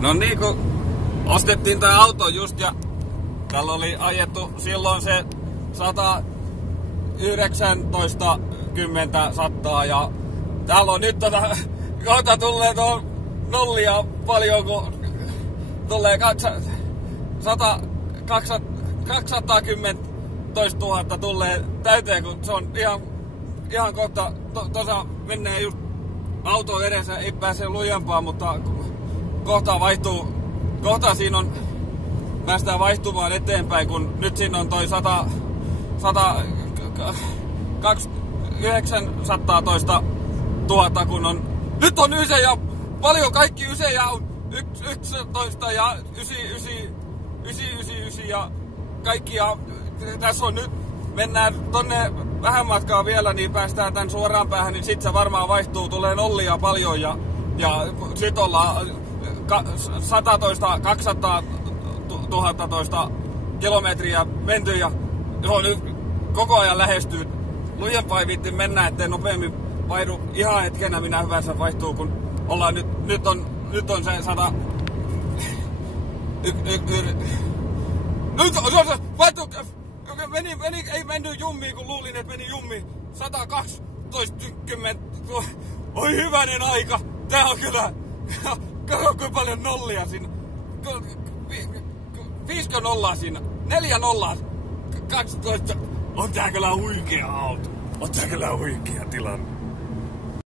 No niin, kun ostettiin tää auto just ja täällä oli ajettu silloin se 119 10 sattaa ja täällä on nyt kohta tulee tuon nollia paljon, kun tulee 210 000 tulee täyteen, kun se on ihan kohta, tuossa menee just auto edessä, ei pääse lujempaa, mutta kohta siinä on, päästään vaihtumaan eteenpäin, kun nyt siinä on toi 900 000, kun on, nyt on ysejä, paljon kaikki ysejä on 11 ja 999 ja kaikki, ja tässä on nyt, mennään tonne vähän matkaa vielä, niin päästään tän suoraan päähän, niin sit se varmaan vaihtuu, tulee nollia paljon ja sit ollaan 200 000 kilometriä menty ja se on nyt koko ajan lähestyy. Lujempaa ei viitti mennä, ettei nopeammin vaihdu. Ihan hetkenä minä hyvänsä vaihtuu, kun ollaan nyt on se 100... Nyt on se vaihtuu! Ei mennyt jummiin, kun luulin, että meni jummiin. 112 10. Oi hyvänen aika! Tää on kyllä... Kato kuinka paljon nollia siinä. 5 nollaa siinä. 4 nollaa. 12. On tää kyllä huikea auto. On tää kyllä huikea tilanne.